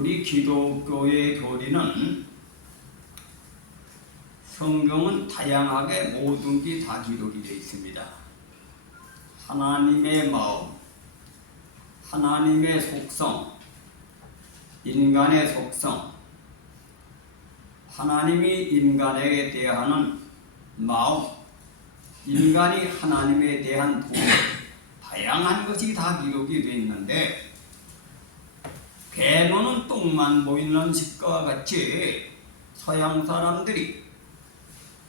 우리 기독교의 교리는 성경은 다양하게 모든 게 다 기록이 되어 있습니다. 하나님의 마음, 하나님의 속성, 인간의 속성, 하나님이 인간에게 대하는 마음, 인간이 하나님에 대한 도리, 다양한 것이 다 기록이 되어 있는데 개노는 똥만 보이는 식과 같이 서양 사람들이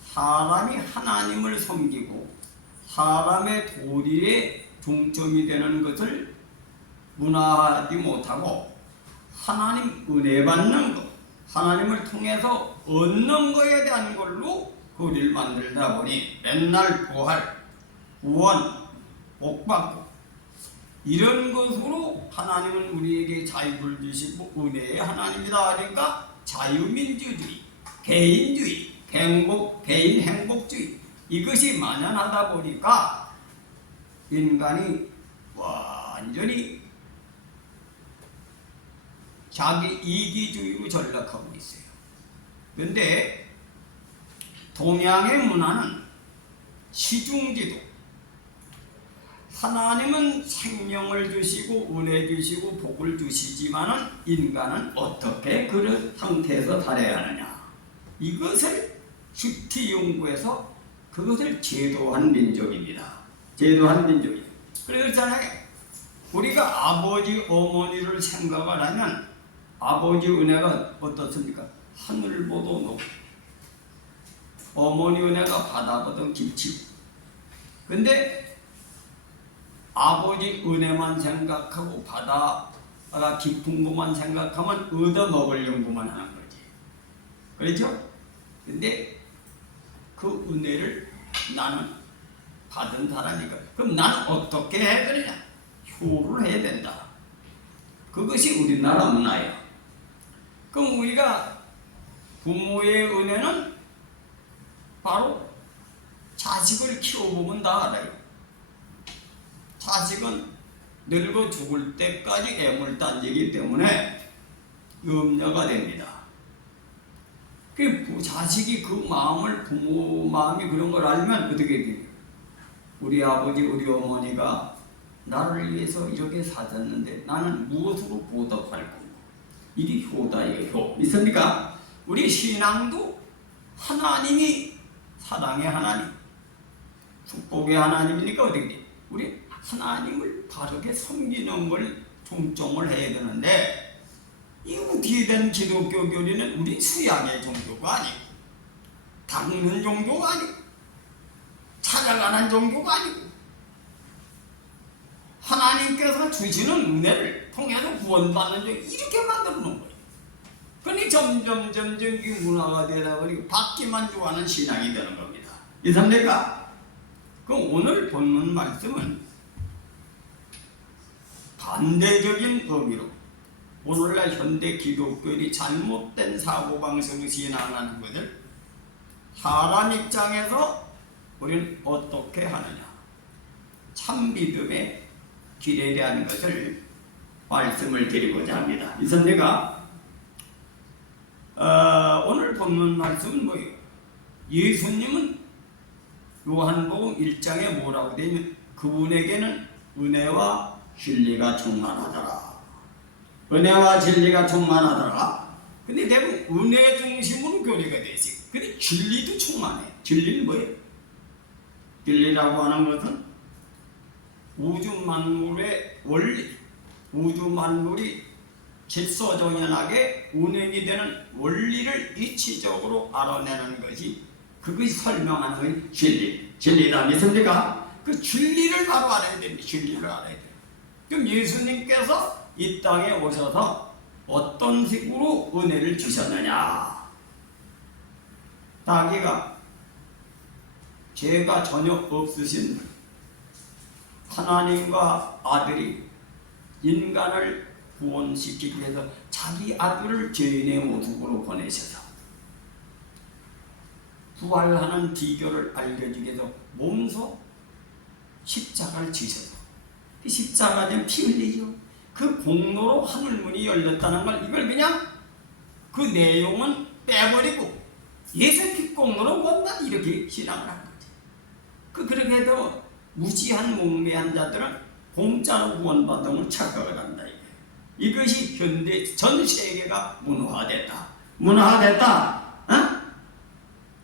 사람이 하나님을 섬기고 사람의 도리에 중점이 되는 것을 문화하지 못하고 하나님 은혜 받는 것, 하나님을 통해서 얻는 것에 대한 걸로 교리를 만들다 보니 맨날 부활, 구원, 복받고 이런 것으로 하나님은 우리에게 자유를 주시고 은혜의 하나님이다 하니까 자유민주주의, 개인주의, 개인 행복주의 이것이 만연하다 보니까 인간이 완전히 자기 이기주의로 전락하고 있어요. 그런데 동양의 문화는 시중지도, 하나님은 생명을 주시고 은혜 주시고 복을 주시지만은 인간은 어떻게 그런 상태에서 살아야 하느냐, 이것을 깊이 연구해서 그것을 제도한 민족입니다. 제도한 민족이에요. 그렇잖아요. 우리가 아버지 어머니를 생각을 하면 아버지 은혜가 어떻습니까? 하늘보다 높고 어머니 은혜가 바다보다 깊지. 근데 아버지 은혜만 생각하고 바다가 깊은 것만 생각하면 얻어먹을 연구만 하는 거지. 그렇죠? 근데 그 은혜를 나는 받은 사람이니까 그럼 나는 어떻게 해야 되느냐? 효를 해야 된다. 그것이 우리나라 문화야. 그럼 우리가 부모의 은혜는 바로 자식을 키워보면 다 알아요. 자식은 늙어 죽을 때까지 애물단지이기 때문에 염려가 됩니다. 그 자식이 그 마음을, 부모 마음이 그런 걸 알면 어떻게 돼요? 우리 아버지, 우리 어머니가 나를 위해서 이렇게 사셨는데 나는 무엇으로 보답할 건가? 이게 효다, 이게 효. 있습니까? 우리 신앙도 하나님이 사랑의 하나님, 축복의 하나님이니까 어떻게 돼? 우리 하나님을 바르게 섬기는 걸 중점을 해야 되는데 이 뒤에 기독교 교리는 우리 수양의 종교가 아니고 닦는 종교가 아니고 찾아가는 종교가 아니고 하나님께서 주시는 은혜를 통해서 구원받는 종교 이렇게 만들어 놓은 거예요. 그러니 점점 이 문화가 되다 보니 받기만 좋아하는 신앙이 되는 겁니다. 이해합니까? 그럼 오늘 본문 말씀은 반대적인 의미로 오늘날 현대 기독교인이 잘못된 사고방식으로 신앙하는 것을 사람 입장에서 우리는 어떻게 하느냐, 참 믿음의 길에 대한 것을 말씀을 드리고자 합니다. 이선대가 오늘 본문 말씀은 뭐예요? 예수님은 요한복음 1장에 뭐라고 되면 그분에게는 은혜와 진리가 충만하더라. 은혜와 진리가 충만하더라. 근데 대부분 은혜 중심으로 교리가 되어 있어요. 근데 진리도 충만해. 진리는 뭐예요? 진리라고 하는 것은 우주 만물의 원리, 우주 만물이 질서정연하게 운행이 되는 원리를 이치적으로 알아내는 것이, 그것이 설명하는 것이 진리. 진리다 믿습니까? 그 진리를 바로 알아야 됩니다. 진리를 알아야 돼요. 그럼 예수님께서 이 땅에 오셔서 어떤 식으로 은혜를 주셨느냐? 자기가 죄가 전혀 없으신 하나님과 아들이 인간을 구원시키기 위해서 자기 아들을 죄인의 모습으로 보내셔서 부활하는 비결을 알려주기 위해서 몸소 십자가를 지셔서 그 십자가는 피 흘리죠. 그 그 공로로 하늘문이 열렸다는 걸 이걸 그냥 그 내용은 빼버리고 예수 피 공로로 원단 이렇게 신앙을 한 거지. 그렇게 해도 무지한 목매한 자들은 공짜로 구원받음을 착각을 한다. 이것이 현대 전 세계가 문화됐다. 문화됐다. 어?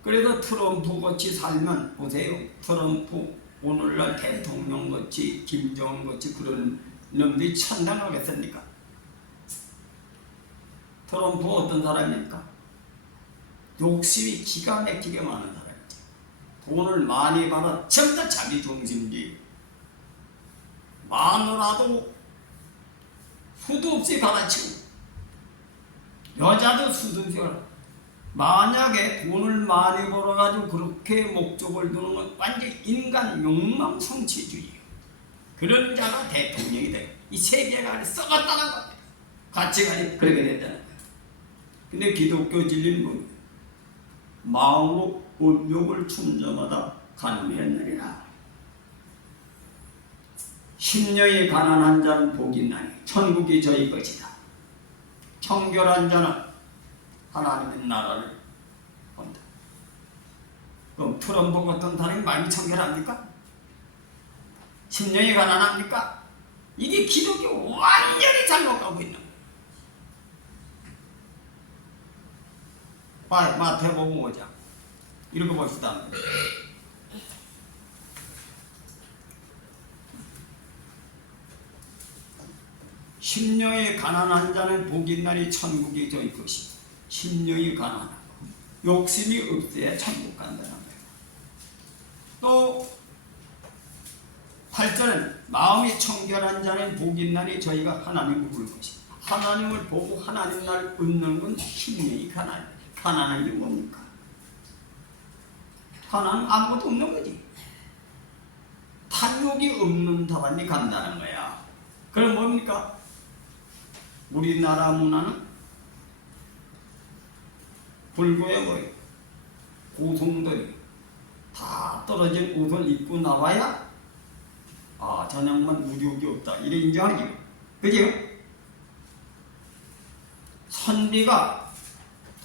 그래서 트럼프 같이 살면 보세요. 트럼프 오늘날 대통령 같이 김정은 같이 그런 놈들이 천당하겠습니까? 트럼프 어떤 사람입니까? 욕심이 기가 막히게 많은 사람이죠. 돈을 많이 받아 전부 다 자기 중심주의. 마누라도 수도 없이 받아치고 여자도 수도 없이 받아. 만약에 돈을 많이 벌어가지고 그렇게 목적을 두는 건 완전 인간 욕망 성취주의예요. 그런 자가 대통령이 돼. 이 세계가 썩었다는 겁니다. 가치관이 그렇게 됐다는 거예요. 근데 기독교 진리는 뭐예요? 마음으로 음욕을 충정하다 가늠했느니라. 심령이 가난한 자는 복이 있나니 천국이 저희 것이다. 청결한 자는 하나님의 나라를 본다. 그럼 트럼프 같은 사람이 마음이 청결합니까? 심령이 가난합니까? 이게 기독교 완전히 잘못 가고 있는 거예요. 마태복음 5장 읽어봅시다. 심령이 가난한 자는 복이 있나니 천국이 저희 것이다. 심령이 가난하고 욕심이 없어야 천국 간다는 거예요. 또 8절은 마음이 청결한 자는 복이 있나니 저희가 하나님을 볼 것이다. 하나님을 보고 하나님 나를 얻는 건 심령이 가난한 게 뭡니까? 하나는 아무것도 없는 거지. 탐욕이 없는 사람이 간다는 거야. 그럼 뭡니까? 우리나라 문화는 불교의 뭐예요? 고성들이 다 떨어진 옷을 입고 나와야 저녁만 무력이 없다 이래 인정하죠. 그죠? 선비가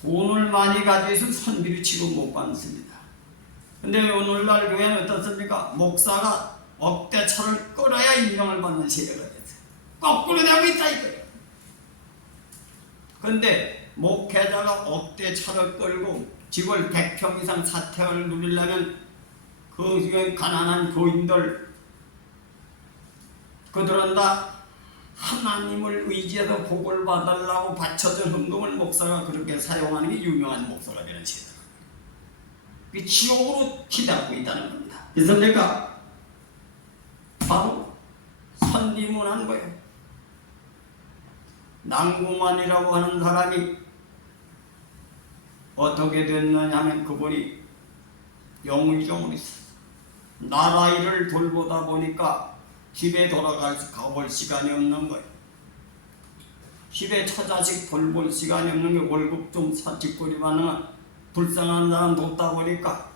돈을 많이 가지고 있으면 선비를 치고 못 받습니다. 근데 오늘날 교회는 어떻습니까? 목사가 억대차를 끌어야 인정을 받는 시대가 됐어요. 거꾸로 되고 있다 이거예요. 근데 목회자가 억대차를 끌고 집을 100평 이상 사택을 누리려면 그 가난한 교인들 그들은 다 하나님을 의지해서 복을 받으려고 바쳐준 헌금을 목사가 그렇게 사용하는 게 유명한 목사가 되는 시대다. 그 지옥으로 기다리고 있다는 겁니다. 있습니까? 바로 선리문한 거예요. 낭궁환이라고 하는 사람이 어떻게 됐느냐 하면 그분이 영의정으로 있었어요. 나라 일을 돌보다 보니까 집에 가볼 시간이 없는 거예요. 집에 처자식 돌볼 시간이 없는 게 월급 좀 뒷거리만 하면 불쌍한 사람 돕다 보니까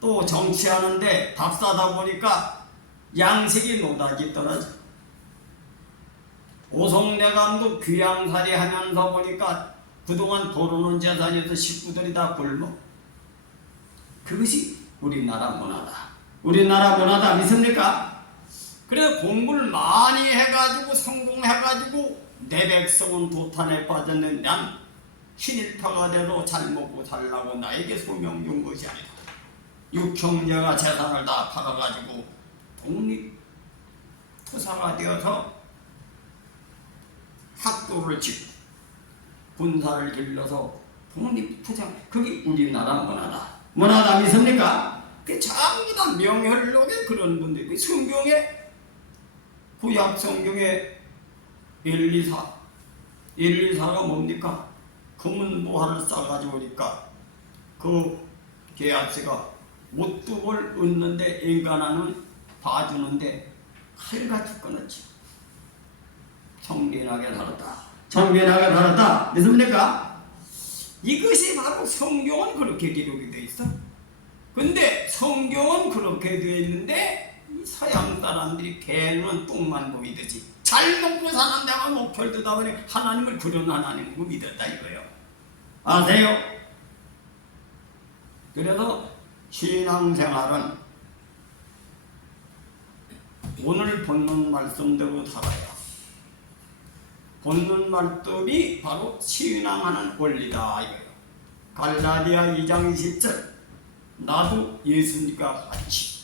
또 정치하는데 밥 사다 보니까 양식이 노다지 떨어져. 오성내감도 귀양살이 하면서 보니까 그동안 벌어놓은 재산에서 식구들이 다 굶어. 그것이 우리나라 문화다. 우리나라 문화다. 믿습니까? 그래서 공부를 많이 해가지고 성공해가지고 내 백성은 도탄에 빠졌는데 난 신일파가 돼도 잘 먹고 살라고 나에게 소명 준 것이 아니다. 육형제가 재산을 다 팔아가지고 독립투사가 되어서 학교를 짓고 군사를 길러서 독립투사, 그게 우리나라 문화다. 문화다 믿습니까? 그 전부 다 명혈록에 그런 분들이 성경에 구약 성경에 124가 뭡니까? 금은 모화를 싸가지고 오니까 그 계약서가 못두을 얻는데 인간하는 봐주는데 칼같이 끊었지. 청빈하게 살았다. 청빈하게 살았다. 믿습니까? 이것이 바로 성경은 그렇게 기록이 되어 있어. 근데 성경은 그렇게 되어 있는데 서양 사람들이 개는 똥만 보이듯이 잘 먹고 사는 데가 목표를 두다 보니 하나님을 그런 하나님으로 믿었다 이거예요. 아세요? 그래서 신앙생활은 오늘 본문 말씀대로 살아야. 본문 말씀이 바로 신앙하는 원리다 이거예요. 갈라디아 2장 20절 나도 예수님과 같이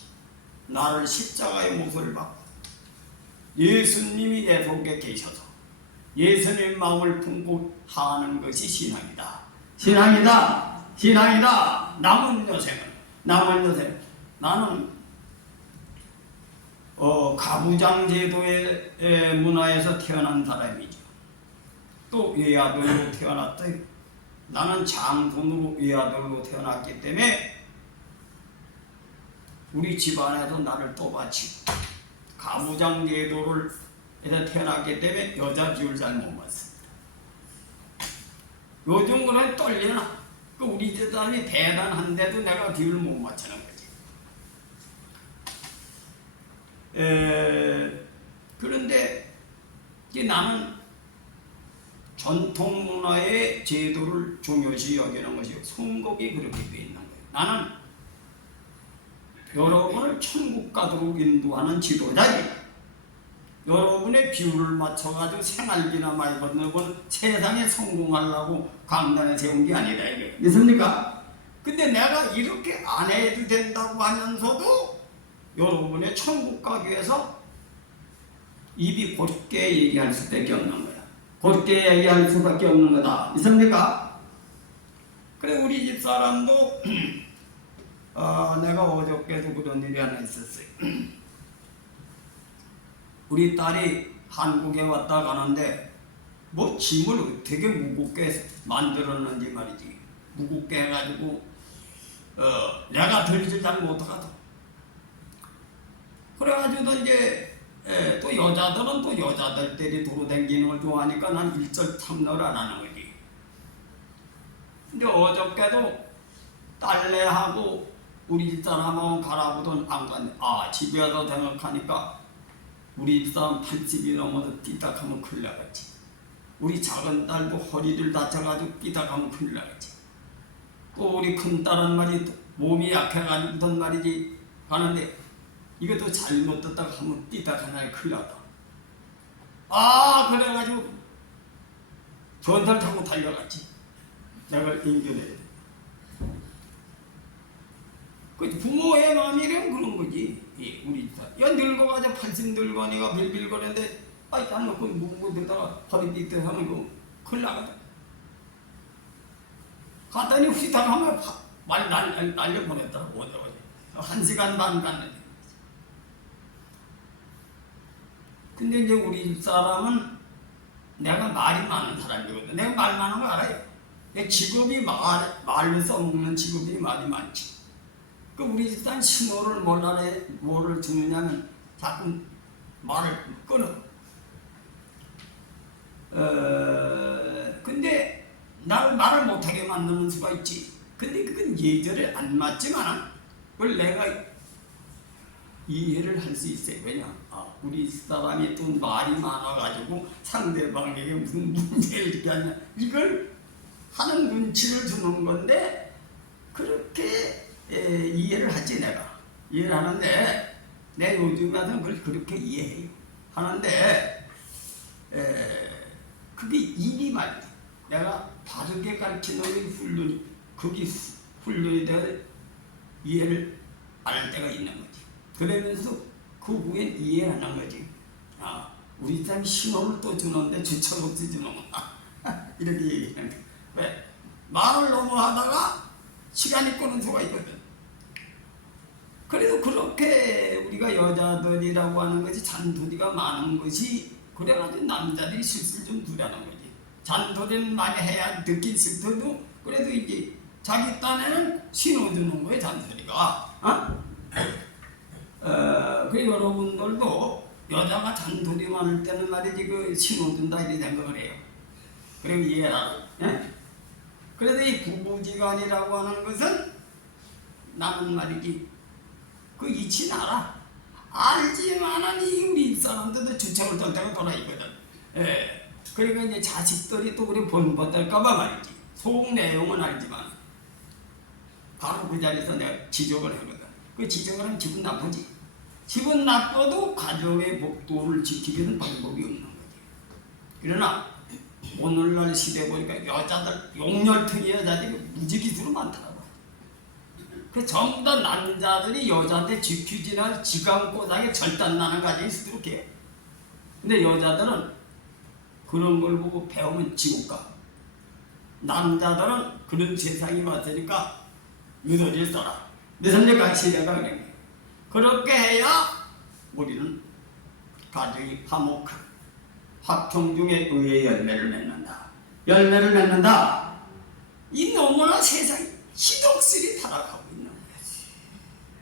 나를 십자가의 못을 받고 예수님이 내 속에 계셔서 예수님 마음을 품고 사는 것이 신앙이다. 신앙이다. 신앙이다. 남은 여생 나는 가부장 제도의 문화에서 태어난 사람이죠. 또 외아들로 태어났다. 나는 장손으로 외아들로 태어났기 때문에 우리 집안에서 나를 또바치고 가부장 제도를 해서 태어났기 때문에 여자 기울 잘 못 맞습니다. 요즘 그런 떨리나? 우리 집안이 대단한데도 내가 기울 못 맞추는 거지. 그런데 나는 전통 문화의 제도를 중요시 여기는 것이 선곡이 그렇게 되어 있는 거예요. 나는 여러분을 천국 가도록 인도하는 지도자지. 여러분의 비율을 맞춰가지고 생활비나 많이 버는 건 세상에 성공하려고 강단에 세운 게 아니다 이게 믿습니까? 근데 내가 이렇게 안 해도 된다고 하면서도 여러분의 천국 가기 위해서 입이 곧게 얘기할 수밖에 없는 거야. 곧게 얘기할 수밖에 없는 거다. 믿습니까? 그래 우리 집 사람도 내가 어저께도 그런 일이 하나 있었어요. 우리 딸이 한국에 왔다 가는데 뭐 짐을 되게 무겁게 만들었는지 말이지. 무겁게 해가지고 내가 들지 잘 못하거든. 그래가지고 이제 또 여자들은 또 여자들끼리 돌아다니는 걸 좋아하니까 난 일절 참여를 안 하는 거지. 근데 어저께도 딸내하고 우리 집사람하고 가라고도 안 갔네. 집에 와서 생각하니까 우리 집사람 80이 넘어서 삐딱하면 큰일 나겠지. 우리 작은 딸도 허리를 다쳐가지고 삐딱하면 큰일 나겠지. 또 우리 큰딸은 말이 몸이 약해가지고든 말이지 가는데 이것도 잘못 듣다가 하면 삐딱하나 큰일 나다. 그래가지고 전달 타고 달려갔지. 내가 인견해야 돼. 부모의 마음이란 그런 거지. 우리 야 늙어가지고 80 늙어니가 빌빌거리는데 안 놓고 묵묵대다가 허리 삐딱하면 이거 큰일 나거든. 갔더니 후딱 하면 말 날려보냈더라고. 어제 1시간 반 갔는데. 근데 이제 우리 집사람은 내가 말이 많은 사람이거든. 내가 말 많은 거 알아요. 내 직업이 말로 써먹는 직업이 말이 많지. 우리 집사람 신호를 뭐를 주느냐면 자꾸 말을 끊어. 근데 나를 말을 못하게 만드는 수가 있지. 근데 그건 예절에 안 맞지만 그걸 내가 이해를 할 수 있어요. 왜냐? 우리 사람이 또 말이 많아가지고 상대방에게 무슨 문제를 일으켜 하냐. 이걸 하는 눈치를 주는 건데 그렇게 이해를 하지 내가. 이해를 하는데 내 요즘 와서는 그걸 그렇게 이해해요. 하는데 그게 일이 말이야. 내가 바르게 가르치는 훈련이 그게 훈련이 되어 이해를 안 할 때가 있는 거지. 그러면서 그 후엔 이해하는 거지. 우리 사람이 신호를 또 주는데 주척없이 주는구나. 이렇게 얘기하는 거야. 왜? 말을 너무 하다가 시간이 끄는 수가 있거든. 그래도 그렇게 우리가 여자들이라고 하는 것이 잔소리가 많은 것이 그래가지고 남자들이 실수를 좀 두려는 거지. 잔소리는 많이 해야 듣기 싫어도 그래도 이제 자기 딴에는 신호주는 거예요. 잔소리가. 그 여러분들도 여자가 잔소리 많을 때는 말이지 그 신호준다 이렇게 생각을 해요. 그리고 이해하라. 그래도 이 부부지간이라고 하는 것은 나는 말이지 그 이치 나라. 알지만은 이 우리 사람들도 주책을 떨다가 돌아있거든. 예. 그러니까 이제 자식들이 또 우리 본받을까봐 말이지. 속 내용은 알지만 바로 그 자리에서 내가 지적을 하거든. 그 지적을 하면 기분 나쁘지. 기분 나빠도 가정의 복도를 지키기는 방법이 없는 거지. 그러나 오늘날 시대 보니까 여자들 용렬특이 여자들이 무지기수로 많더라고. 그 전부 다 남자들이 여자한테 지키지나 지강꼬닥에 절단나는 가정이 수두룩해. 근데 여자들은 그런 걸 보고 배우면 지옥 가. 남자들은 그런 세상이 왔으니까 유도리를 써라. 내 선배가 시대가 그래. 그렇게 해야 우리는 가정이 화목한 화평 중에 의의 열매를 맺는다. 열매를 맺는다. 이 너무나 세상이 시독스리 타락하고 있는 거지.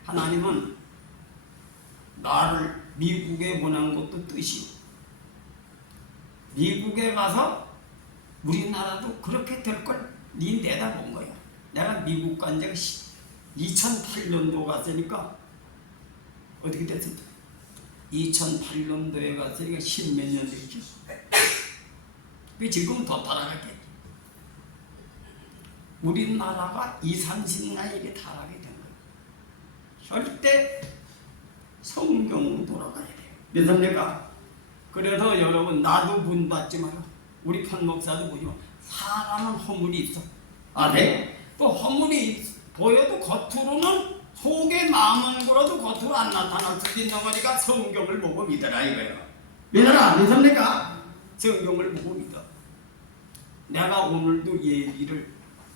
하나님은 나를 미국에 보낸 것도 뜻이고 미국에 가서 우리나라도 그렇게 될 걸 니 내다본 거야. 내가 미국 간 지가 2008년도 갔으니까 어떻게 됐습니까? 2008년도에 갔으니까 10몇 년 됐죠. 그 지금 더 타락하겠지. 우리나라가 20, 30나이에 타락이 된 거예요. 절대 성경으로 돌아가야 돼요. 믿습니까? 그래서 여러분 나도 분받지 마라. 우리 편 목사도 보지 마. 사람은 허물이 있어. 네? 또 허물이 보여도 겉으로는 속의 마음은 그래도 겉으로 안 나타날 수 있는 거니까 성경을 보고 믿어라 이거예요. 믿어라. 믿습니까? 성경을 보고 믿어. 내가 오늘도 얘기를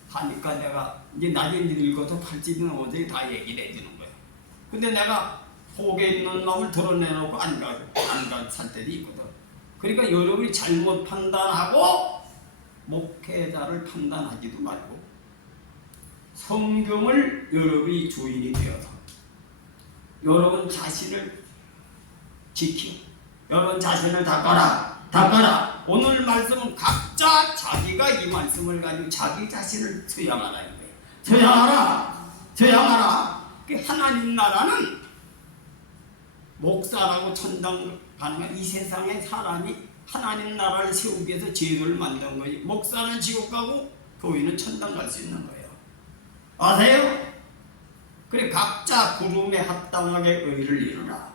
하니까 내가 이제 나이 늙어서 80년 어제 다 얘기를 해주는 거예요. 근데 내가 속에 있는 마음을 드러내놓고 안 살 때도 있거든. 그러니까 여러분이 잘못 판단하고 목회자를 판단하지도 말고 성경을 여러분이 주인이 되어서 여러분 자신을 지키고 여러분 자신을 닦아라. 오늘 말씀은 각자 자기가 이 말씀을 가지고 자기 자신을 처형하라 이거예요. 처형하라. 그 하나님 나라는 목사라고 천당 가는 이 세상의 사람이 하나님 나라를 세우기 위해서 제도를 만든 거지. 목사는 지옥 가고 교인은 천당 갈 수 있는 거예요. 아세요? 그래 각자 부름에 합당하게 의를 이루라.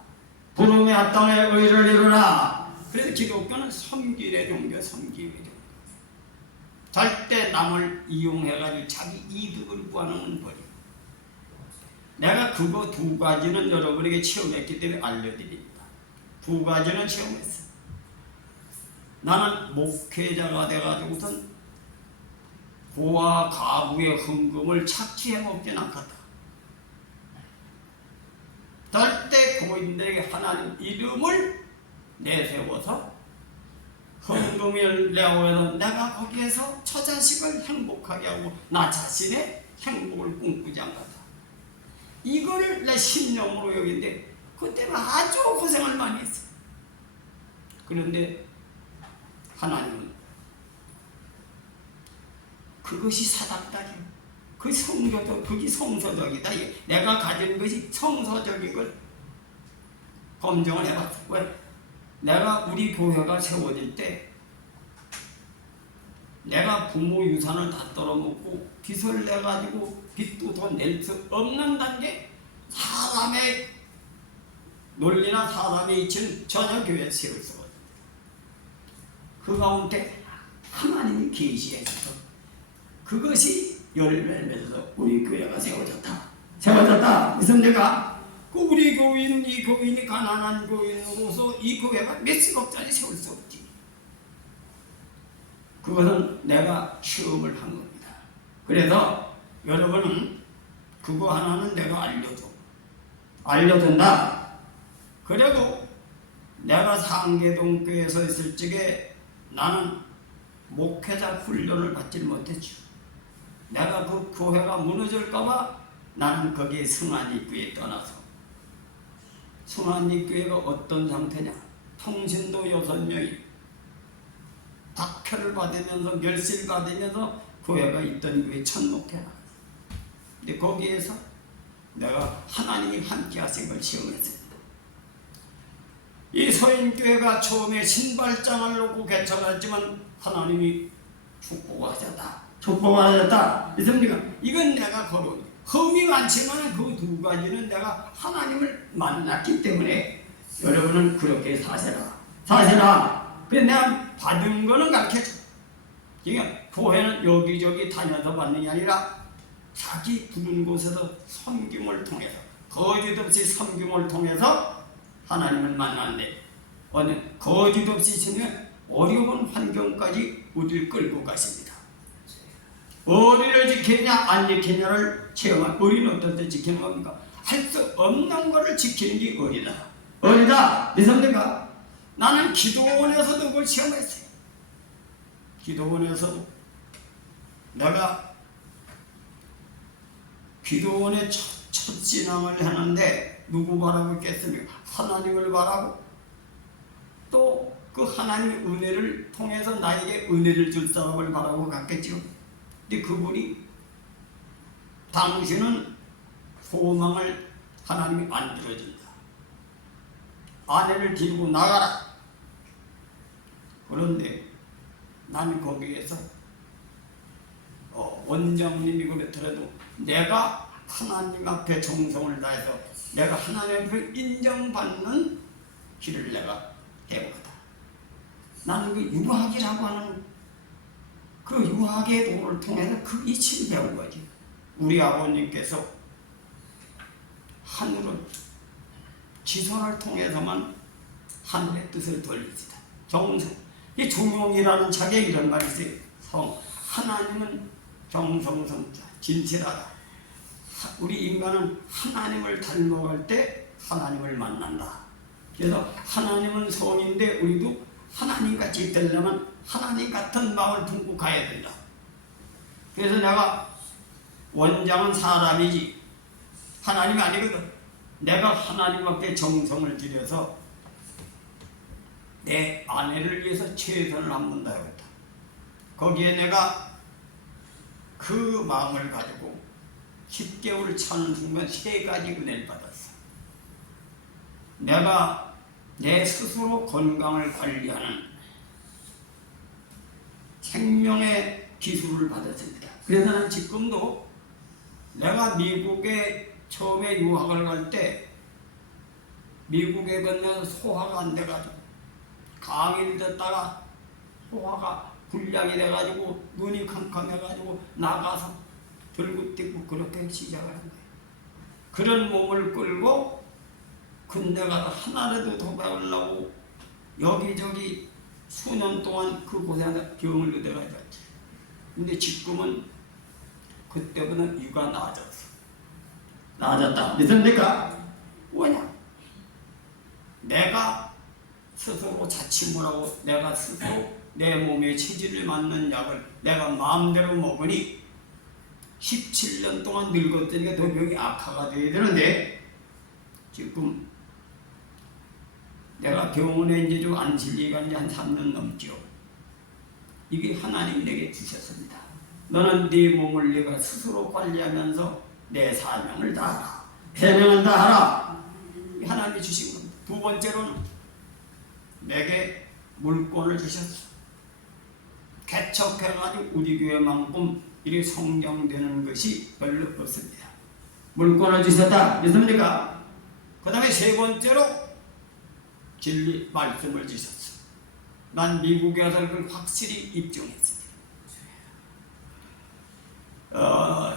부름에 합당하게 의를 이루라. 그래서 기독교는 섬길의 종교, 섬김의 종교. 절대 남을 이용해가지고 자기 이득을 구하는 거예요. 내가 그거 두 가지는 여러분에게 체험했기 때문에 알려드립니다. 두 가지는 체험했어. 나는 목회자가 돼가지고선 고와 가부의 헌금을 착취해 먹진 않겠다. 절대 고인들에게 하나님 이름을 내세워서 헌금을 내어서 내가 거기에서 처자식을 행복하게 하고 나 자신의 행복을 꿈꾸지 않겠다. 이거를 내 신념으로 여긴데 그때는 아주 고생을 많이 했어. 그런데 하나님은 그것이 사닥다리요. 그 성교도 그게 성서적이다. 내가 가진 것이 성서적인 걸 검증을 해봤어. 왜? 내가 우리 교회가 세워질 때 내가 부모 유산을 다 떨어먹고 빚을 내가지고 빚도 더 낼 수 없는 단계 사람의 논리나 사람의 이치는 전혀 교회에 세울 수가 없어요. 그 가운데 하나님이 계시해서 그것이 열매를 맺어서 우리 교회가 세워졌다. 믿습니까? 그 우리 교인, 이 교인이 가난한 교인으로서 이 교회가 몇십억짜리 세울 수 없지. 그것은 내가 시험을 한 겁니다. 그래서 여러분은 그거 하나는 내가 알려준다. 그래도 내가 상계동 교회에서 있을 적에 나는 목회자 훈련을 받지 못했죠. 내가 그 교회가 무너질까봐 나는 거기에 성안리교회에 떠나서 성안리교회가 어떤 상태냐? 통신도 6명이 박해를 받으면서 멸시를 받으면서 교회가 있던 교회 천목회라. 근데 거기에서 내가 하나님이 함께 하신 걸 시험했습니다. 이 서인교회가 처음에 신발장을 놓고 개척했지만 하나님이 축복하셨다. 축복하셨다. 믿습니까? 이건 내가 거론. 흠이 많지만 그 두 가지는 내가 하나님을 만났기 때문에 여러분은 그렇게 사세라. 사세라. 그래서 내가 받은 거는 가르쳐줘. 그러니까 교회는 여기저기 다녀서 받는 게 아니라 자기 부른 곳에서 섬김을 통해서 거짓 없이 섬김을 통해서 하나님을 만났는데 어느 거짓 없이 지는 어려운 환경까지 우리를 끌고 가십니다. 어리를 지키느냐 안 지키느냐를 체험한 어리는 어떤 때 지키는 겁니까? 할 수 없는 것을 지키는 게 어리다. 어리다. 믿습니까? 나는 기도원에서도 그걸 체험했어요. 기도원에서 내가 기도원에 첫 신앙을 하는데 누구 바라고 있겠습니까? 하나님을 바라고 또 그 하나님의 은혜를 통해서 나에게 은혜를 줄 사람을 바라고 갔겠죠. 근데 그분이 당신은 소망을 하나님이 안 들어준다. 아내를 데리고 나가라. 그런데 나는 거기에서 원장님이 그렇더라도 내가 하나님 앞에 정성을 다해서 내가 하나님 앞에 인정받는 길을 내가 해보겠다. 나는 그 유학이라고 하는 그 유학의 도를 통해서 그 이치를 배운 거지. 우리 아버님께서 하늘은 지선을 통해서만 하늘의 뜻을 돌리시다. 정성. 이 종용이라는 책에 이런 말이 있어요. 하나님은 정성성자, 진실하다. 우리 인간은 하나님을 닮아갈 때 하나님을 만난다. 그래서 하나님은 성인데 우리도 하나님같이 되려면 하나님 같은 마음을 품고 가야 된다. 그래서 내가 원장은 사람이지 하나님이 아니거든. 내가 하나님 앞에 정성을 들여서 내 아내를 위해서 최선을 한번 다하겠다. 거기에 내가 그 마음을 가지고 10개월 차는 순간 3가지 은혜를 받았어. 내가 내 스스로 건강을 관리하는 생명의 기술을 받았습니다. 그래서 나는 지금도 내가 미국에 처음에 유학을 갈 때 미국에 건너서 소화가 안 돼가지고 강의를 듣다가 소화가 불량이 돼가지고 눈이 캄캄해가지고 나가서 들고 뛰고 그렇게 시작을 한 거예요. 그런 몸을 끌고 군대 가서 하나라도 더 배우려고 여기저기 수년 동안 그곳에 병을 얻어가지고 왔지. 근데 지금은 그때보다 유가 나아졌어. 나아졌다. 믿습니까? 왜냐? 내가 스스로 자침을 하고 내가 스스로 내 몸에 체질을 맞는 약을 내가 마음대로 먹으니 17년 동안 늙었더니까 더 병이 악화가 돼야 되는데 지금 내가 병원에 이제 좀 앉을 리가 이제 한 3년 넘죠. 이게 하나님 내게 주셨습니다. 너는 네 몸을 네가 스스로 관리하면서 내 사명을 다하라. 사명을 다하라. 하나님이 주신 겁니다. 두 번째로는 내게 물권을 주셨어. 개척해가지고 우리 교회만큼 이렇게 성장되는 것이 별로 없습니다. 물권을 주셨다. 믿습니까? 그 다음에 세 번째로 진리 말씀을 주셨어. 난 미국에 와서 그걸 확실히 입증했습니다.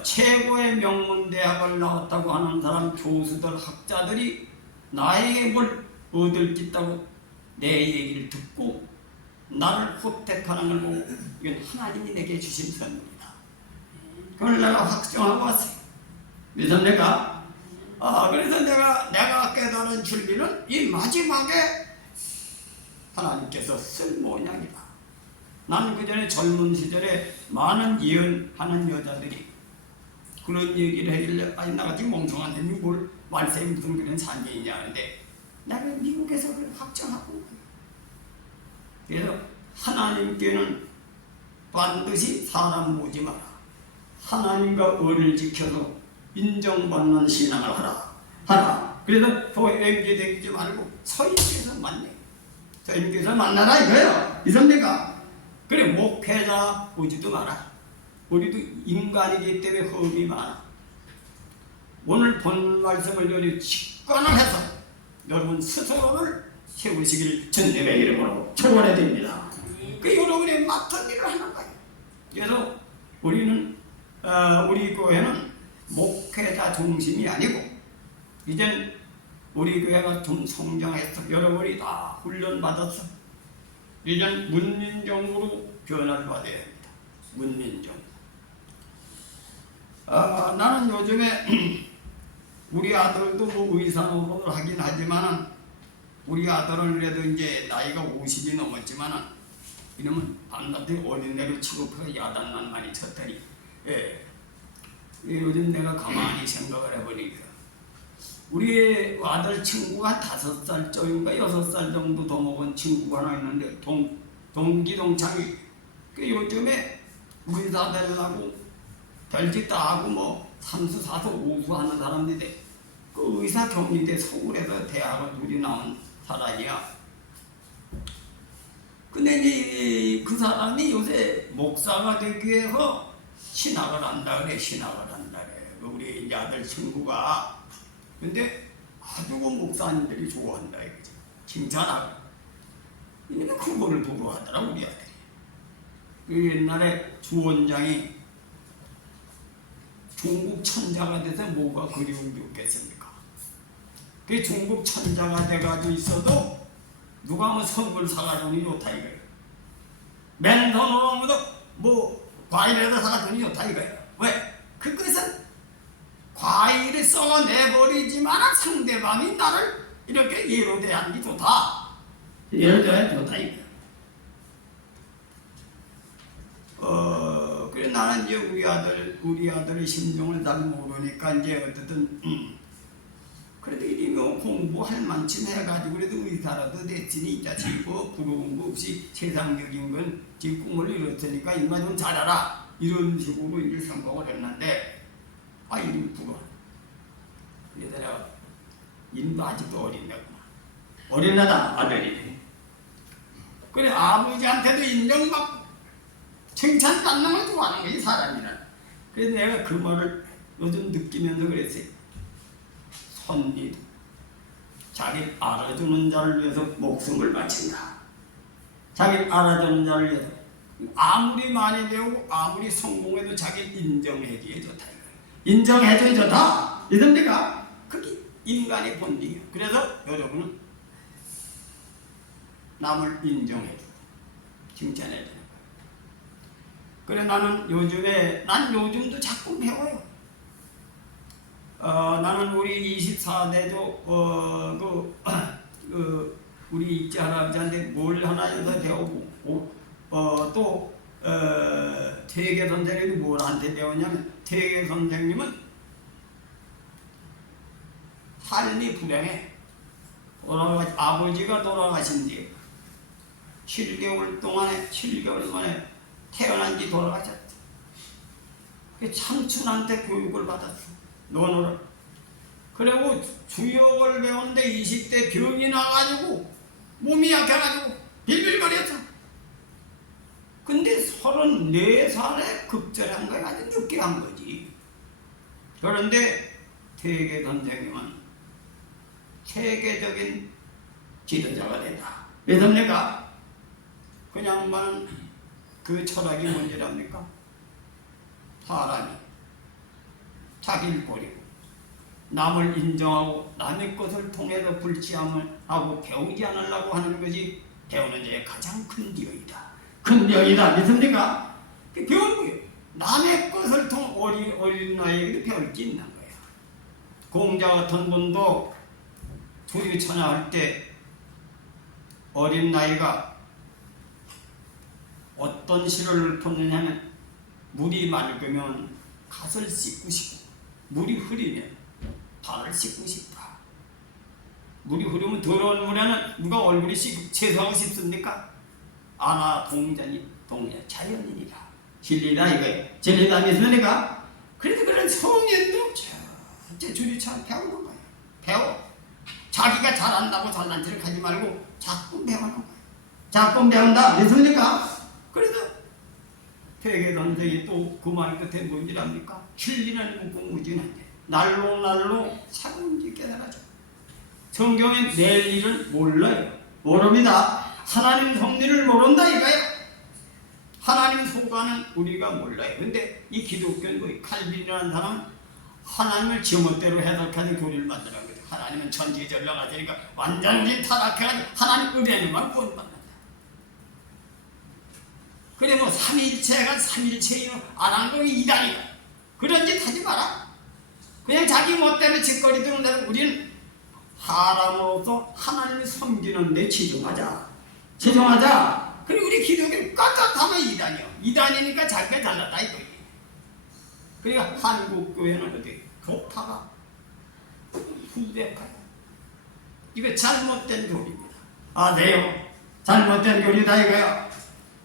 최고의 명문대학을 나왔다고 하는 사람, 교수들, 학자들이 나에게 뭘 얻을 게 있다고 내 얘기를 듣고 나를 호택하는 걸 보고 이건 하나님이 내게 주신 선물이다. 그걸 내가 확정하고 왔어요. 믿습니까? 그래서 내가 깨달은 진리는 이 마지막에 하나님께서 쓴 모양이다. 나는 그 전에 젊은 시절에 많은 예언하는 여자들이 그런 얘기를 하길래 아니 나 지금 멍청한 놈이 뭘 말세에 무슨 그런 산재이냐 하는데 내가 미국에서 그걸 확정하고 그래서 하나님께는 반드시 사람 보지 마라. 하나님과 의를 지켜서 인정받는 신앙을 하라. 그래서 도행기 되지 말고 서인께서 만나요. 서인께서 만나라 이거예요. 이선배가. 그래 목회자 오지도 마라. 우리도 인간이기 때문에 험이 많아. 오늘 본 말씀을 여러분이 직관을 해서 여러분 스스로를 세우시길 주님의 이름으로 축원해 드립니다. 그 여러분이 맡은 일을 하는 거예요. 그래서 우리는 우리 교회는 목회자 중심이 아니고 이젠 우리 교회가 좀 성장해서 여러분이 다 훈련받았어. 이젠 문민정으로 변화를 받아야 합니다. 문민정. 나는 요즘에 우리 아들도 뭐 의사 노릇을 하긴 하지만은 우리 아들은 그래도 이제 나이가 50이 넘었지만은 이놈은 밤낮에 어린애로 취급해서 야단만 많이 쳤더니 요즘 내가 가만히 생각을 해보니까 우리 아들 친구가 5살 쩌인가 6살 정도 더 먹은 친구가 하나 있는데 동기동창이 그 요즘에 의사 되려고 별짓 다 하고 뭐 3수 4수 5수 하는 사람인데 그 의사 경리대 서울에서 대학을 둘이 나온 사람이야. 근데 이제 그 사람이 요새 목사가 되기 위해서 신학을 한다 그래. 신학을 한다 그래. 우리 아들 친구가. 근데 아주 그 목사님들이 좋아한다 이거지. 칭찬하고. 근데 그거를 보고 하더라 우리 아들이. 그 옛날에 주원장이 중국 천자가 돼서 뭐가 그리운 게 없겠습니까? 그 중국 천자가 돼가지고 있어도 누가 뭐 선물 사가더니 좋다 이거예요. 맨손으로 뭐 과일에다 사가더니 좋다 이거예요. 왜? 그것은 과일을 썩어내버리지만 상대방이 나를 이렇게 예로 대하는 게 좋다. 예로 대하는 게 좋다 이거예요. 그래 나는 이제 우리 아들의 심정을 잘 모르니까 이제 어쨌든 그래도 이리 뭐 공부할 만큼 해가지고 그래도 의사라도 됐으니 이 자식이 뭐 부러운 거 없이 세상적인 건 지금 꿈을 이뤘으니까 인마 좀 잘하라 이런 식으로 이제 생각을 했는데 이리 부러워. 그래서 내가 인도 아직도 어린애구나. 어린애다 아들이. 그래 아버지한테도 인정받고 칭찬받는 걸 좋아하는 거지 사람이란. 그래서 내가 그 말을 요즘 느끼면서 그랬어요. 선비도 자기 알아주는 자를 위해서 목숨을 바친다. 자기 알아주는 자를 위해서 아무리 많이 배우고 아무리 성공해도 자기 인정해줘야 좋다. 인정해줘야 좋다. 이런 데가 그게 인간의 본능이에요. 그래서 여러분은 남을 인정해주고 칭찬해주는 거예요. 그래 나는 요즘도 자꾸 배워요. 나는 우리 24대도 우리 입지 할아버지한테 뭘 하나 여기서 배우고 또 퇴계 선생님이 뭘한테 배웠냐면 퇴계 선생님은 삶이 불행해. 아버지가 돌아가신 뒤에 7개월 만에 태어난 지 돌아가셨어. 삼촌한테 교육을 받았어. 논어를. 그리고 주역을 배우는데 20대 병이 나가지고 몸이 약해가지고 빌빌거렸어. 근데 34살에 급절한 거야. 아주 늦게 한 거지. 그런데 퇴계 선생님은 세계적인 지도자가 된다. 그래서 내가 그냥만 그 철학이 뭔지랍니까? 사람이 자기를 버리고 남을 인정하고 남의 것을 통해서 불치함을 하고 배우지 않으려고 하는 것이 배우는 자의 가장 큰 비용이다. 큰 비용이다. 믿습니까? 배우는 거예요. 남의 것을 통해 어린 나이에 배울 게 있는 거예요. 공자 같은 분도 둘이 찬양할 때 어린 나이가 어떤 시를 읊느냐면 물이 맑으면 갓을 씻고 싶고 물이 흐리면 발을 씻고 싶다. 물이 흐르면 더러운 물에는 누가 얼굴이 세수하고 싶습니까? 아나 동자니 자연이니라. 진리다 이거예요. 진리다 믿습니까? 그래서 그런 성인도 제 줄이 참 배우는 거예요. 배워. 자기가 잘한다고 잘난 척 하지 말고 자꾸 배우는 거예요. 자꾸 배운다. 믿습니까? 그래서 회계 선생이 또 그 말 끝에 뭔지랍니까? 진리는 무궁무진한데 날로 차근히 깨달아져. 성경에 내일 일을 몰라요. 모릅니다. 하나님 섭리를 모른다 이거예요. 하나님 소관은 우리가 몰라요. 근데 이 기독교는 뭐 칼빈이라는 사람은 하나님을 지멋대로 해석하는 교리를 만들어낸 거죠. 하나님은 천지전능하시니까 완전히 타락해가지고 하나님 의뢰는만 구원받는다. 그래 뭐 삼일체가 삼일체이면 안 한 거 이단이다. 그런 짓 하지 마라. 그냥 자기 멋대로 짓거리들은 대로 우리는 사람으로서 하나님을 섬기는 데 치중하자. 그리고 우리 기독교는 깍깍하면 이단이요. 이단이니까 자기가 잘났다 이거예요. 그러니까 한국교회는 어디 교파가 후대파야. 이거 잘못된 교리입니다. 아세요? 잘못된 교리다 이거야.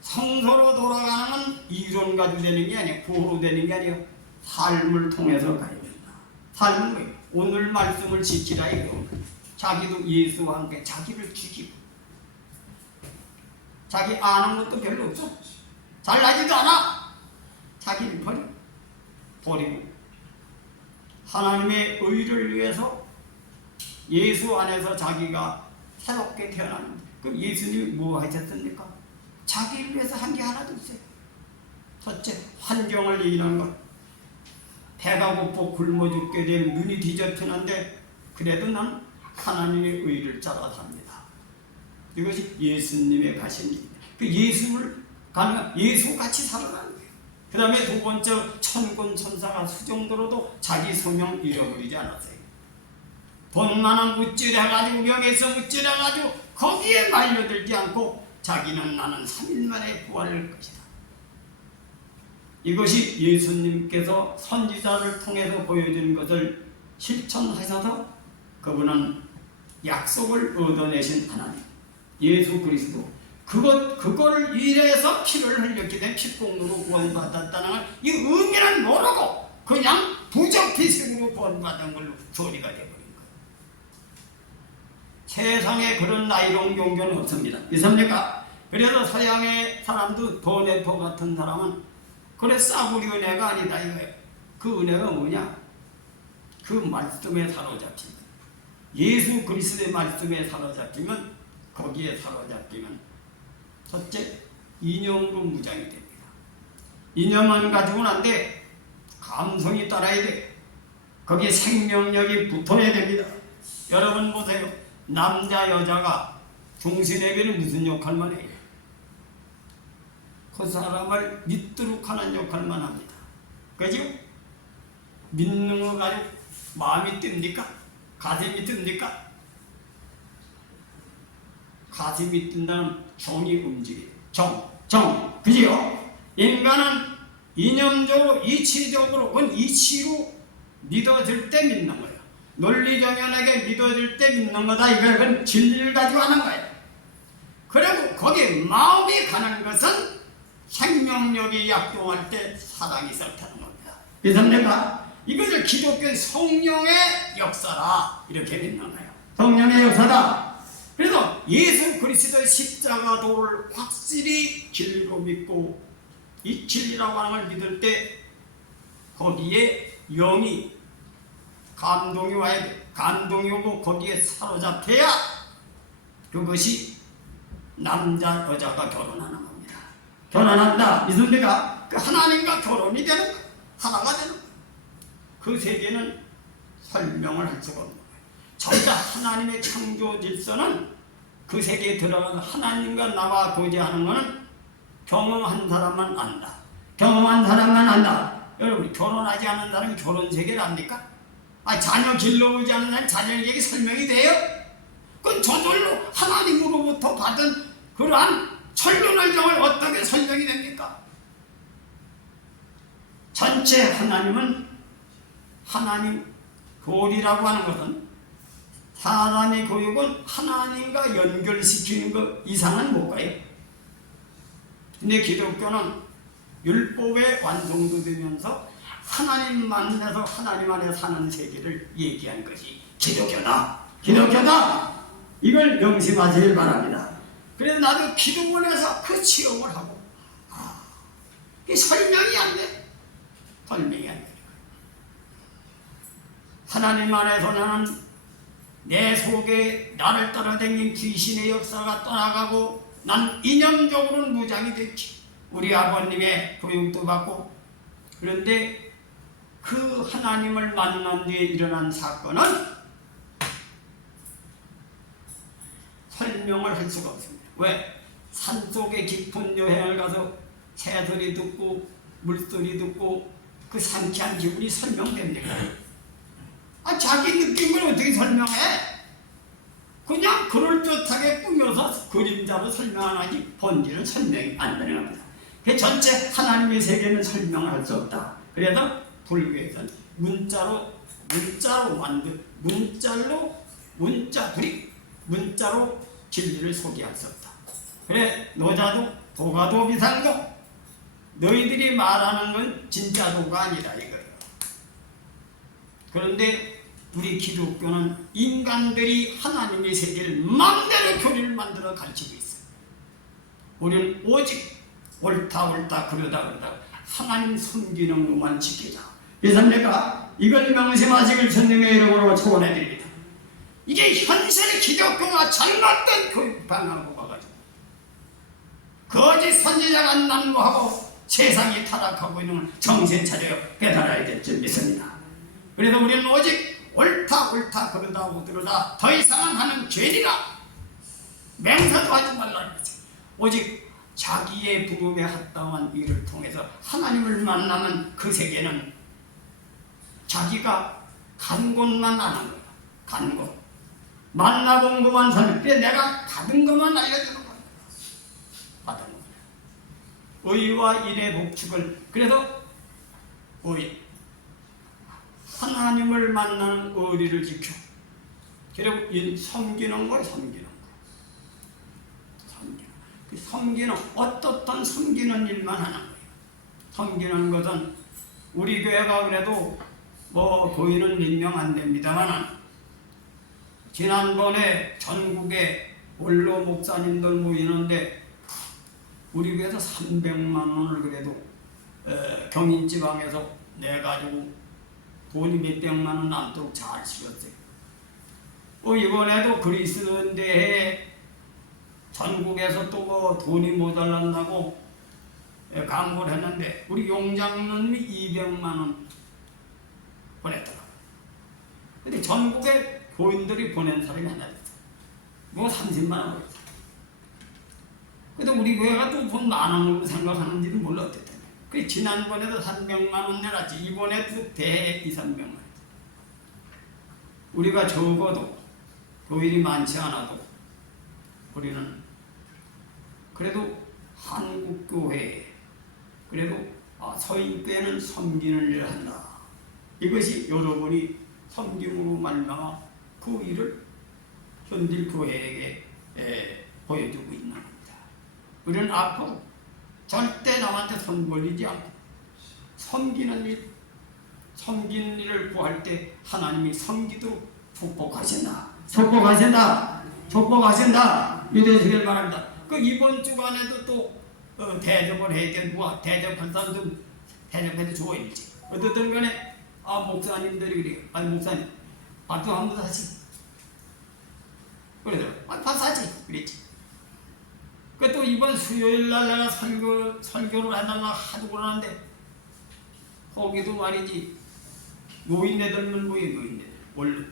성서로 돌아가는 건 이론 가지고 되는 게 아니야. 구호로 되는 게 아니야. 삶을 통해서 가야 된다. 삶은 뭐예요? 오늘 말씀을 지키라 이거. 자기도 예수와 함께 자기를 죽이고 자기 아는 것도 별로 없어. 잘나지도 않아. 자기를 버리고 하나님의 의를 위해서 예수 안에서 자기가 새롭게 태어나는데 그럼 예수님이 뭐 하셨습니까? 자기를 위해서 한 게 하나도 없어요. 첫째, 환경을 이기는 것. 배가 고파 굶어 죽게 되면 눈이 뒤집히는데 그래도 난 하나님의 의를 따라 삽니다. 이것이 예수님의 가심입니다. 그 예수를 가면 예수같이 살아가는 거예요. 그 다음에 두 번째, 천군 천사가 수정도로도 자기 소명 잃어버리지 않았어요. 돈 많아 무찌려가지고 명예에서 무찌려가지고 거기에 말려들지 않고 자기는 나는 3일 만에 부활할 것이다. 이것이 예수님께서 선지자를 통해서 보여주는 것을 실천하셔서 그분은 약속을 얻어내신 하나님 예수 그리스도 그걸 이래서 피를 흘렸기 때문에 피공로로 구원받았다는 걸 이 의미는 모르고 그냥 부적피식으로 구원받은 걸로 소리가 되어버린 거예요. 세상에 그런 나이롱 종교는 없습니다. 있습니까? 그래서 서양의 사람도 보네포 같은 사람은 그래 싸구리 은혜가 아니다 이거예요. 그 은혜가 뭐냐? 그 말씀에 사로잡히면 예수 그리스도의 말씀에 사로잡히면 거기에 사로잡히면 첫째, 이념으로 무장이 됩니다. 이념만 가지고는 안 돼. 감성이 따라야 돼. 거기에 생명력이 붙어야 됩니다. 여러분 보세요. 남자 여자가 중신에게는 무슨 역할만 해요? 그 사람을 믿도록 하는 역할만 합니다. 그죠? 믿는 거 가지고 마음이 뜹니까? 가슴이 뜹니까? 가슴이 뜬다는 정이 움직여요. 정. 그지요? 인간은 이념적으로, 이치적으로, 그건 이치로 믿어질 때 믿는 거예요. 논리정연하게 믿어질 때 믿는 거다. 이건 진리를 가지고 하는 거예요. 그리고 거기에 마음이 가는 것은 생명력이 약동할 때 사랑이 설타는 겁니다. 믿습니까? 이것을 기독교의 성령의 역사라 이렇게 믿는 거예요. 성령의 역사다. 그래서 예수 그리스도의 십자가 도를 확실히 진리로 믿고 이 진리라고 하는 걸 믿을 때 거기에 영이 감동이 와야 돼. 감동이 오고 거기에 사로잡혀야 그것이 남자 여자가 결혼하는 겁니다. 결혼한다. 믿습니까? 그 하나님과 결혼이 되는 거예요. 하나가 되는 거예요. 그 세계는 설명을 할 수가 없는 거예요. 저희가 하나님의 창조 질서는 그 세계에 들어가서 하나님과 나와 교제하는 것은 경험한 사람만 안다. 경험한 사람만 안다. 여러분 결혼하지 않은 사람이 결혼 세계를 압니까? 자녀 길러오지 않은 사람이 자녀에게 설명이 돼요? 그건 저절로 하나님으로부터 받은 그러한 설명을 어떻게 설명이 됩니까? 전체 하나님은 하나님 교리라고 하는 것은 사람의 교육은 하나님과 연결시키는 것 이상은 못 가요. 근데 기독교는 율법의 완성도 되면서 하나님 만나서 하나님 안에 사는 세계를 얘기한 것이 기독교다. 기독교다. 이걸 명심하시길 바랍니다. 그래서 나도 기도원에서 그 체험을 하고 이게 설명이 안 돼. 설명이 안 돼. 하나님 안에서 나는 내 속에 나를 따라다니는 귀신의 역사가 떠나가고 난 이념적으로는 무장이 됐지. 우리 아버님의 교육도 받고. 그런데 그 하나님을 만난 뒤에 일어난 사건은 설명을 할 수가 없습니다. 왜? 산속에 깊은 여행을 가서 새소리 듣고 물소리 듣고 그 상쾌한 기분이 설명됩니까? 자기 느낀 걸 어떻게 설명해? 그냥 그럴듯하게 꾸며서 그림자로 설명 안 하지 본질은 설명이 안 되는 겁니다. 그 전체 하나님의 세계는 설명을 할 수 없다. 그래서 불교에서는 문자로 만든 문자로 진리를 소개할 수 없다. 그래 노자도 도가도 비상도 너희들이 말하는 건 진짜 도가 아니다 이거예요. 그런데 우리 기독교는 인간들이 하나님의 세계를 마음대로 교리를 만들어 가르치고 있어요. 우리는 오직 옳다 그러다 하나님 섬기는 것만 지키자. 그래서 내가 이걸 명심하시길 주님의 이름으로 초원해 드립니다. 이게 현실 기독교가 잘못된 교육 방향으로 가가지고 거짓 선지자가 난무하고 세상이 타락하고 있는 걸 정신 차려 깨달아야 될 줄 믿습니다. 그래서 우리는 오직 옳다 그러다 더 이상은 하는 죄리라 맹세도 하지 말라는 거지. 오직 자기의 부름에 합당한 일을 통해서 하나님을 만나면 그 세계는 자기가 간 곳만 아는 거야. 간 곳. 만나본 것만 설명해. 내가 받은 것만 알려주는 거야. 받은 것. 의와 일의 복축을. 그래서 의. 하나님을 만나는 의리를 지켜. 그리고 섬기는 걸 섬기는 거. 그 섬기는 어떻든 섬기는 일만 하는 거예요. 섬기는 것은 우리 교회가 그래도 뭐 교인은 몇 명 안 됩니다만 지난번에 전국에 원로 목사님들 모이는데 우리 교회에서 300만 원을 그래도 경인지방에서 내가지고 돈이 몇백만 원 남도록 잘 쓰였어요. 이번에도 그리스도인대에 전국에서 또 뭐 돈이 모자란다고 광고를 했는데 우리 용장님이 200만 원 보냈더라고요. 근데 전국에 교인들이 보낸 사람이 하나 있어요. 뭐 30만 원 보냈어요. 근데 우리 교회가 또 돈 많은 걸 생각하는지는 몰라 어땠다. 그 지난번에도 300만 원 내놨지. 이번에도 대 200~300만 원. 우리가 적어도 교인이 많지 않아도 우리는 그래도 한국교회에 그래도 서인교회는 섬기는 일을 한다. 이것이 여러분이 섬김으로 말미암아 그 일을 현실 교회에게 보여주고 있는 겁니다. 우리는 앞으로 절대 남한테 손 벌리지 않고 섬기는 일을 구할 때 하나님이 섬기도록 축복하신다. 믿으시길 바랍니다. 그 이번 주간에도 또 대접을 해야 돼. 누가 대접할 사람 좀 대접해도 좋아야지. 어떻든 간에 목사님들이 그래요. 목사님 밭 좀 한번 사지. 그러더라고. 밭 사지. 그랬지. 그 또 이번 수요일날 내가 설교를 해달라 하도 그러는데 거기도 말이지 노인네들만 모여 노인네들 원래.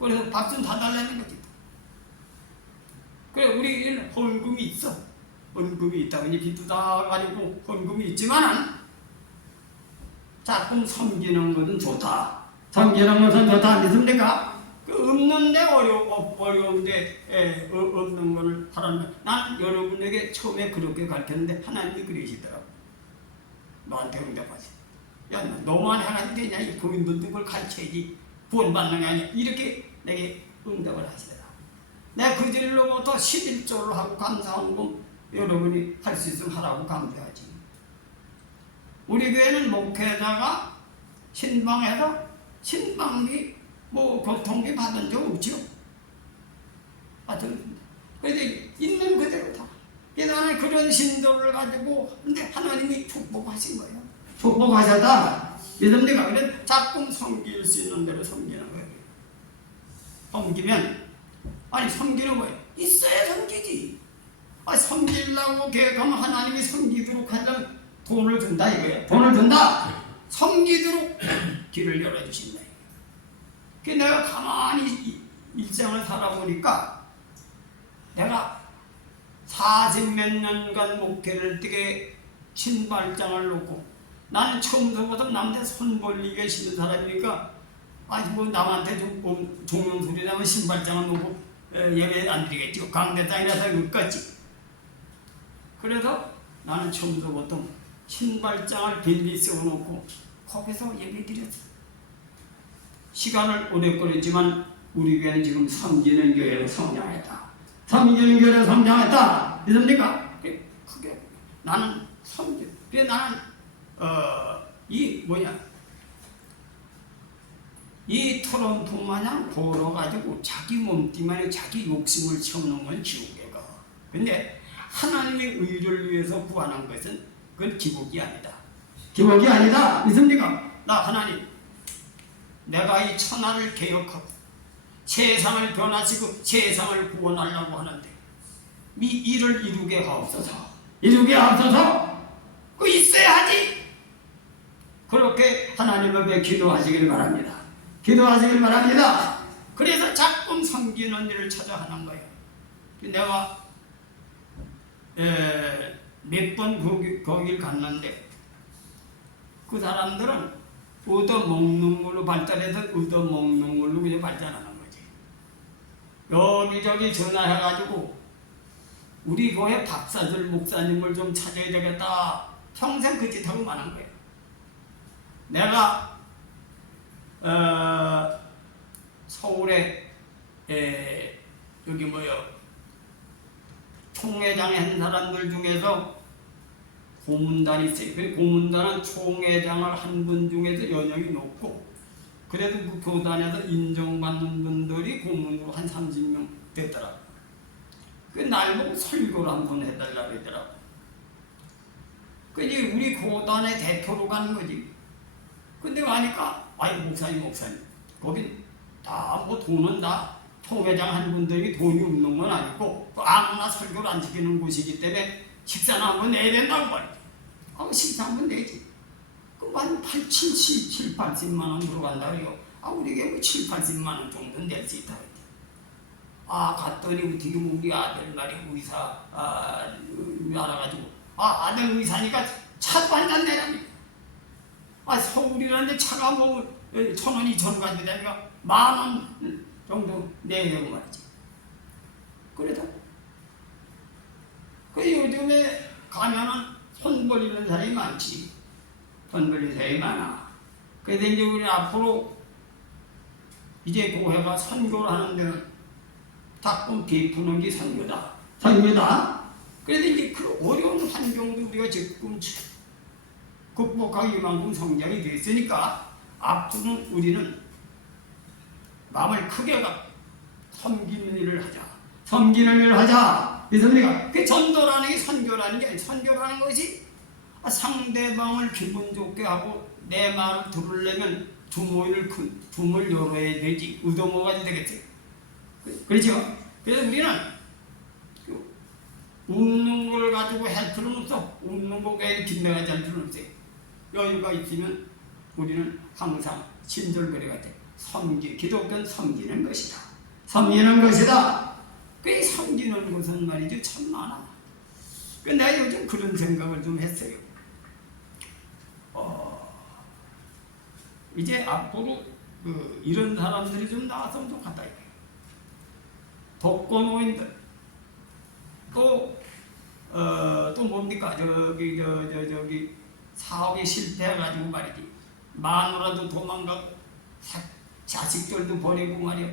그래서 밥 좀 사달라는 거지. 그래 우리는 헌금이 있어. 헌금이 있다. 그냥 빚도 다 가지고 헌금이 있지만은 자꾸 섬기는 것은 좋다. 섬기는 것은 좋다. 믿습니까? 그 없는데 어려운데 없는 것을 하라는. 난 여러분에게 처음에 그렇게 가르쳤는데 하나님이 그러시더라고. 너한테 응답하지. 야, 너만 해가지고 되냐? 이 교인들도 그걸 가르쳐야지. 구원받는 게 아니야. 이렇게 내게 응답을 하시더라. 내가 그 길로부터 11조를 하고 감사한 거 여러분이 할 수 있으면 하라고 강조하지. 우리 교회는 목회자가 신방에서 신방비 뭐 고통비 받은 적 없죠. 하여튼 그런데 있는 그대로 다. 나는 그런 신도를 가지고 근데 하나님이 축복하신 거예요. 축복하셨다. 믿습니까? 그래 자꾸 섬길 수 있는 대로 섬기는 거예요. 섬기면 아니 섬기는 거예요. 있어야 섬기지. 섬기려고 계획하면 하나님이 섬기도록 하려면 돈을 준다 이거예요. 돈을 준다. 섬기도록 길을 열어주신다. 내가 가만히 일생을 살아보니까 내가 40몇 년간 목회를 뛰게 신발장을 놓고 나는 처음부터 남한테 손 벌리게 싫은 사람이니까 뭐 남한테 좀 종용 소리 나면 신발장을 놓고 예배 안 드리겠죠. 강대장이라서 끝까지. 그래서 나는 처음부터 신발장을 빌리 세워놓고 거기서 예배 드렸어. 시간을 오래 끌었지만 우리 교회는 지금 섬기는 교회로 성장했다. 섬기는 교회로 성장했다. 믿습니까? 그게 나는 섬기. 그래 나는 이 트럼프 마냥 벌어가지고 자기 몸뚱아리 자기 욕심을 채우는 건 지옥이가. 근데 하나님의 의를 위해서 구하는 것은 그건 기복이 아니다. 기복이 아니다. 믿습니까? 나 하나님, 내가 이 천하를 개혁하고 세상을 변화시키고 세상을 구원하려고 하는데 이 일을 이루게 하옵소서. 이루게 하옵소서. 그 있어야 하지. 그렇게 하나님 앞에 기도하시길 바랍니다. 기도하시길 바랍니다. 그래서 자꾸 섬기는 일을 찾아 하는 거예요. 내가 몇 번 거길 갔는데 그 사람들은 얻어먹는 걸로 발달해서 얻어먹는 걸로 그냥 발전하는 거지. 여기저기 전화해가지고 우리 교회 박사들 목사님을 좀 찾아야 되겠다. 평생 그 짓하고 마는 거예요. 내가 서울에 여기 총회장 한 사람들 중에서 고문단이 있어요. 그 고문단은 총회장을 한 분 중에서 연령이 높고 그래도 그 교단에서 인정받는 분들이 고문으로 한 30명 됐더라고요. 그 날 보고 설교를 한번 해달라고 하더라고요. 그게 우리 교단의 대표로 가는 거지. 근데 가니까 목사님 거긴 다 뭐 돈은 다 총회장 한 분들이 돈이 없는 건 아니고 또 아무나 설교를 안 시키는 곳이기 때문에 식사는 한번 내야 된다고 말이야. 식사 한번 내지. 그만 7, 80만 원 들어간다 그래요. 우리게 뭐 7, 80만 원 정도는 낼 수 있다. 갔더니 지금 우리 아들 말이 의사 알아가지고 아들 의사니까 차도 한잔 내라니. 서울이라는데 차가 뭐 1,000원, 2,000원 가지고 다니까 10,000원 정도 내려고 말이지. 그래도 요즘에 가면은 손 벌리는 사람이 많지. 손 벌리는 사람이 많아. 그래서 이제 우리 앞으로 이제 교회가 선교를 하는 데는 자꾸 베푸는 게 선교다. 선교다. 그래서 이제 그 어려운 환경도 우리가 지금 극복하기 이만큼 성장이 됐으니까 앞으로는 우리는 마음을 크게 갖고 섬기는 일을 하자. 섬기는 일을 하자. 믿습니까? 그 전도라는 게 선교라는 게 아니라 선교라는 것이 상대방을 기분 좋게 하고 내 말을 들으려면 주문을 열어야 되지. 의도모가 되겠지. 그렇죠? 그래서 우리는 웃는 걸 가지고 할 필요는 없어. 웃는 거 외에 긴장하지 않을 필요는 없어요. 여유가 있으면 우리는 항상 신절거리가 돼. 기독교는 섬기는 것이다. 섬기는 것이다. 그 섬기는 것은 말이죠. 참 많아. 내가 요즘 그런 생각을 좀 했어요. 이제 앞으로 이런 사람들이 좀 나왔으면 좋겠다. 독거노인들 또 뭡니까? 저기 사업이 실패해가지고 말이지. 마누라도 도망가고 자식들도 버리고 말이야.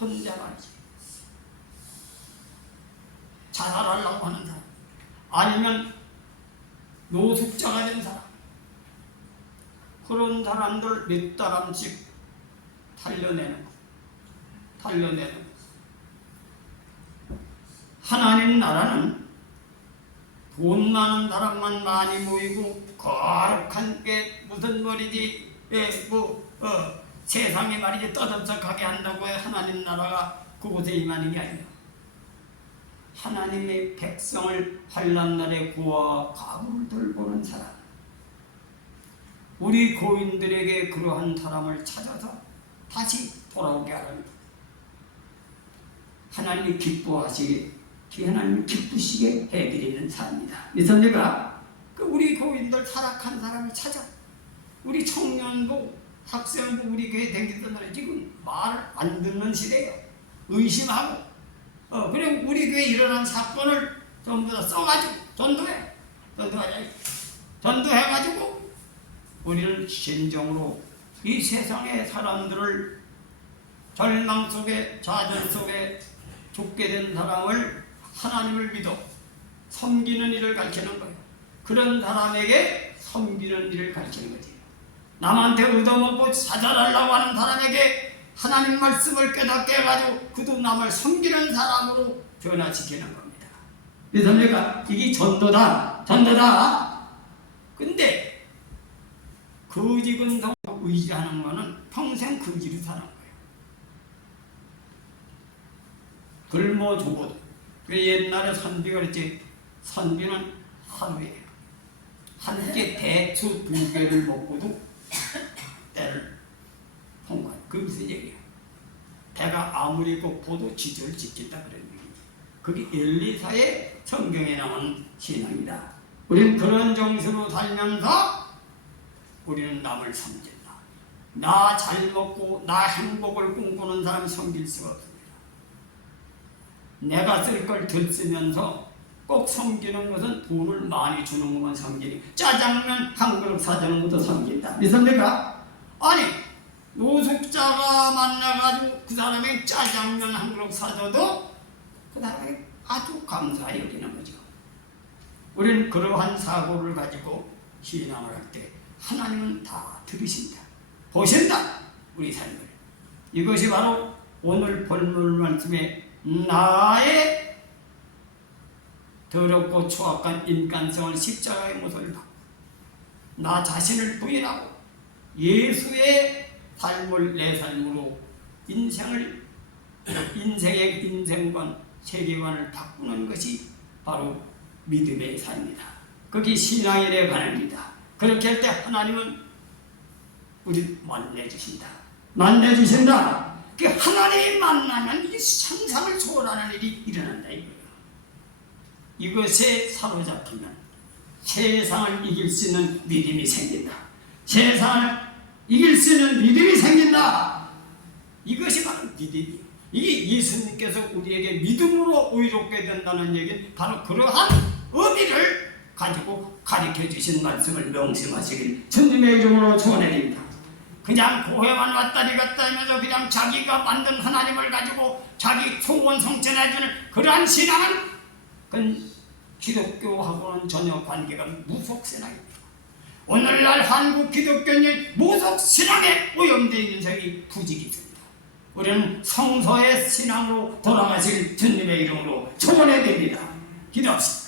혼자 말이지. 자살하려고 하는 사람. 아니면 노숙자가 된 사람. 그런 사람들 몇 사람씩 달려내는 것. 하나님 나라는 돈 많은 사람만 많이 모이고 거룩한 게 무슨 말이지 세상에 말이지 떠들썩하게 한다고 해 하나님 나라가 그곳에 임하는 게 아니야. 하나님의 백성을 환난 날에 구와 가부를 돌보는 사람, 우리 고인들에게 그러한 사람을 찾아서 다시 돌아오게 하랍니다. 하나님이 기뻐하시게, 하나님 기쁘시게 해드리는 삶이다. 믿습니까? 우리 고인들 타락한 사람을 찾아, 우리 청년도 학생도 우리 교회 댕기던 날에 지금 말 안 듣는 시대예요. 의심하고 그리고 우리 교회에 일어난 사건을 전부 다 써가지고 전도해가지고 우리는 진정으로 이 세상의 사람들을 절망 속에 좌절 속에 죽게 된 사람을 하나님을 믿어 섬기는 일을 가르치는 거예요. 그런 사람에게 섬기는 일을 가르치는 거지. 남한테 얻어먹고 사절하려고 하는 사람에게 하나님 말씀을 깨닫게 해가지고 그도 남을 섬기는 사람으로 변화시키는 겁니다. 믿습니까? 이게 전도다. 근데 거지근성 의지하는 거는 평생 거지로 사는 거예요. 굶어 죽어도. 옛날에 선비가 그랬지, 선비는 하루에 한 개 대추 2개를 먹고도 때를 통과해. 그게 무슨 얘기야? 배가 아무리 고파도 지절을 지킨다 그런 얘기지. 그게 엘리사의 성경에 나오는 신앙이다. 우리는 그런 정신으로 살면서 우리는 남을 섬긴다. 나 잘 먹고 나 행복을 꿈꾸는 사람 섬길 수가 없습니다. 내가 쓸 걸 덜 쓰면서 꼭 섬기는 것은 돈을 많이 주는 것만 섬기니, 짜장면 한 그릇 사주는 것도 섬긴다. 믿습니까? 아니, 노숙자가 만나가지고 그 사람이 짜장면 한 그릇 사줘도 그 사람이 아주 감사히 여기는 거죠. 우리는 그러한 사고를 가지고 신앙을 할 때 하나님은 다 들으신다, 보신다, 우리 삶을. 이것이 바로 오늘 본문 말씀에 나의 더럽고 추악한 인간성을 십자가의 모습을 받고 나 자신을 부인하고 예수의 삶을 내 삶으로 인생의 인생관, 세계관을 바꾸는 것이 바로 믿음의 삶이다. 그게 신앙에 관합니다. 그렇게 할 때 하나님은 우리 만나주신다. 그 하나님이 만나면 이 상상을 초월하는 일이 일어난다 이거예요. 이것에 사로잡히면 세상을 이길 수 있는 믿음이 생긴다. 세상을 이길 수 있는 믿음이 생긴다. 이것이 바로 믿음이에요. 이게 예수님께서 우리에게 믿음으로 의롭게 된다는 얘기는 바로 그러한 의미를 가지고 가르쳐 주신 말씀을 명심하시길 주님의 이름으로 축원드립니다. 그냥 교회만 왔다리 갔다 하면서 그냥 자기가 만든 하나님을 가지고 자기 소원 성취해주는 그러한 신앙은 그건 기독교하고는 전혀 관계가 무속신앙입니다. 오늘날 한국 기독교인이 무속신앙에 오염되어 있는 점이 부직이 있습니다. 우리는 성서의 신앙으로 돌아가실 주님의 이름으로 축원해 드립니다. 기도합시다.